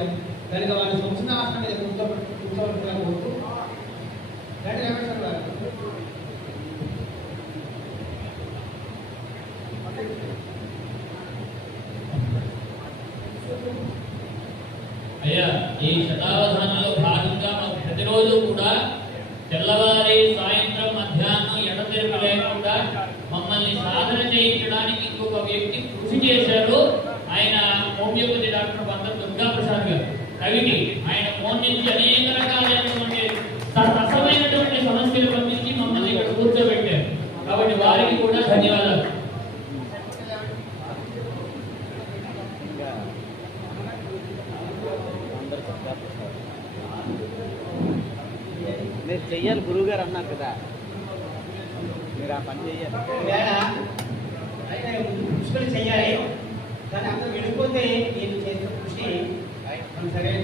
అడిగాం. కనుక వాళ్ళు సంస్థానం మీద కూర్చోవలసిన కోరుతూ రెడ్డి రమేశ్వర గారు. అయ్యా, ఈ శతావధానంలో భాగంగా మాకు ప్రతిరోజు కూడా తెల్లవారి సాయంత్రం మధ్యాహ్నం ఎడతెరిపి లేకుండా మమ్మల్ని సాధన చేయించడానికి ఇంకొక వ్యక్తి కృషి చేశారు. ఆయన హోమియోపతి డాక్టర్ బంద దుర్గా ప్రసాద్ గారు కవిటి. ఆయన ఫోన్ నుంచి అనేక రకాలైనటువంటి రసమైనటువంటి సమస్యలు పంపించి మమ్మల్ని ఇక్కడ కూర్చోబెట్టారు. కాబట్టి వారికి కూడా ధన్యవాదాలు. మీరు చెయ్యాలి, గురువు గారు అన్నారు కదా, మీరు ఆ పని చెయ్యాలి. కృషి చెయ్యాలి. కానీ అంత వెళ్ళిపోతే నేను చేసిన కృషి మనం సరైన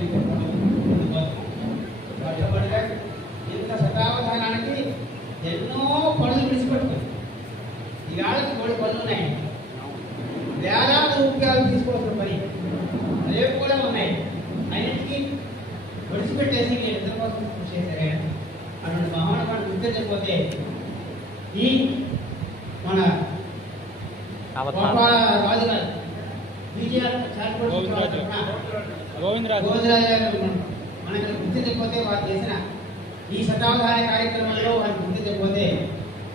ఇంత శతావధానానికి ఎన్నో పనులు విడిచిపెట్టుకుంది. ఈవేళకి 3 పనులు ఉన్నాయి. వేలాది రూపాయలు తీసుకోవాల్సిన పని రేపు కూడా ఉన్నాయి. అన్నింటికీ విడిచిపెట్టేసి నేను ఇద్దరి కోసం కృషి చేశాను. అటువంటి మహానుభావుడు గుర్తించకపోతే ఈ మన రాజు గారు గోవిందరాజు గారు మనకి గుర్తించకపోతే వారు చేసిన ఈ శతావధాన కార్యక్రమంలో వారికి గుర్తించకపోతే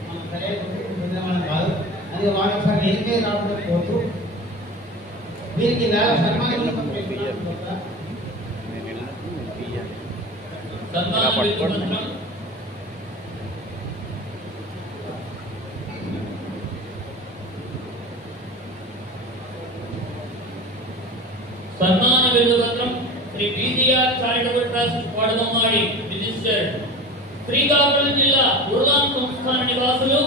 మనం సరైన గుర్తించడం కాదు. అది వారి ఒకసారి నేర్పే రావడం పోతూ వీరికి సన్మానం సన్మాన విలువపత్రం Shri BCR charitable trust Vadadommadi registered Srikakulam జిల్లా ఉర్లాం సంస్థాన నివాసులు,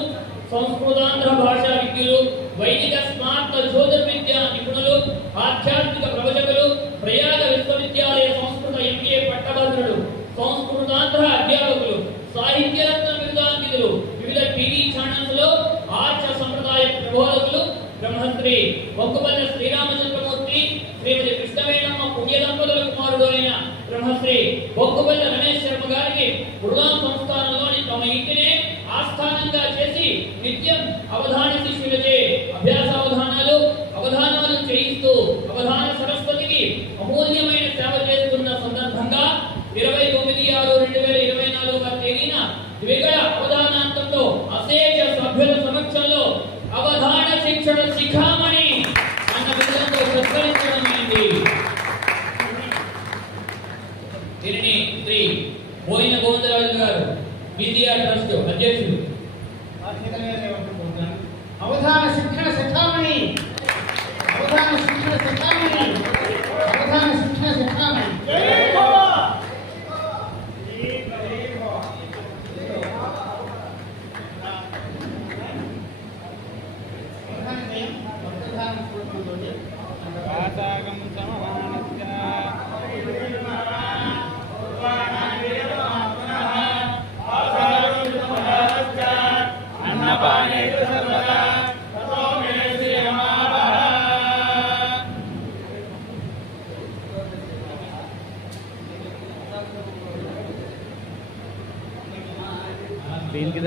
సంస్కృతాంధ్ర భాషా విజ్ఞులు, వైదిక స్మార్త జ్యోతిర్విద్యా నిపుణులు, ఆధ్యాత్మిక ప్రవచకులు, ప్రయాగ విశ్వవిద్యాలయ సంస్కృత ఎంఏ పట్టభద్రులు, సంస్కృతాంధ్ర అధ్యాపకులు, సాహిత్యరత్న బిరుదాంకితులు, వివిధ టీవీ ఛానల్స్ లో ఆర్ష సంప్రదాయ ప్రబోధకులు, బ్రహ్మశ్రీ బొక్కపల్లి శ్రీరామచంద్రమూర్తి, శ్రీమతి కృష్ణవేణమ్మ పుణ్య దంపతుల కుమారుడు అయిన బ్రహ్మశ్రీ బొక్కపల్లి రమేష్ శర్మ గారికి ఉర్లాం సంస్థానంలోని తమ ఇంటినే ఆస్థానంగా చేసి నిత్యం అవధాన శిష్యులచే అభ్యాసావధానాలు అవధానాలు చేయిస్తూ అవధాన సరస్వతికి అమూల్యమైన సేవ చేస్తున్న సందర్భంగా 29/6/2024 తేదీన ద్విగళ అవధానాంతంలో అశేష సభ్యుల సమక్షంలో అవధాన శిక్షణ శిఖామణి అన్న విధంగా సత్కరించడం అయింది. దీనిని శ్రీ బోయిన గోవిందరాజు గారు బీసీఆర్ ట్రస్ట్ అధ్యక్షులు అవధాన శిక్షణ శిఖామణి, అవధాన శిక్షణ శిఖామణి, అవధాన శిక్షణ శిఖామణి. దీనికి